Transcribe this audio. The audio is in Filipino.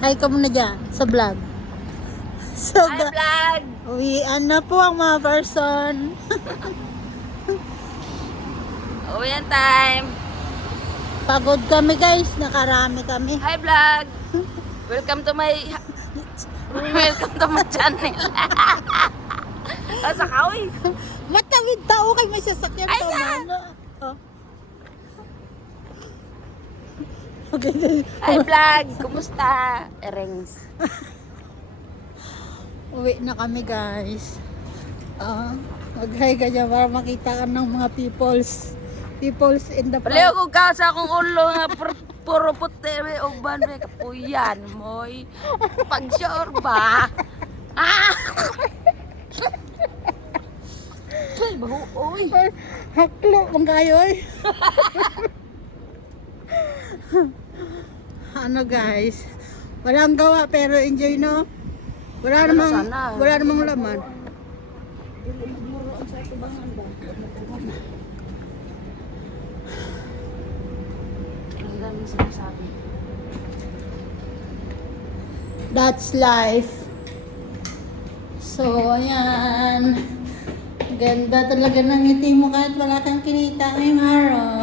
Hi ka muna dyan sa vlog. So, Hi vlog! uwian na po ang mga person. Uwian time! Pagod kami guys, nakarami kami. Hi vlog! Welcome to my channel. Asa ka, uy? Matawid tao kay may sasakyan Ay, to. saan? Oh. Okay. Hi vlog! Kumusta? Erengs. Uwi na kami guys. Mag-hi ka dyan para makita ka ng mga peoples. Peoples in the Paliw ko ka sa akong ulo nga puro puti may uban may kapuyan moy. Pag-sure ba? Ah! Uy, bahuoy. Haklo, bang kayo eh. Ano guys, walang gawa pero enjoy no. Wala namang sana? wala namang laman. Ang dami sinasabi. That's life. So ayan. Ganda talaga ng ngiti mo kahit wala kang kinita ngayong araw.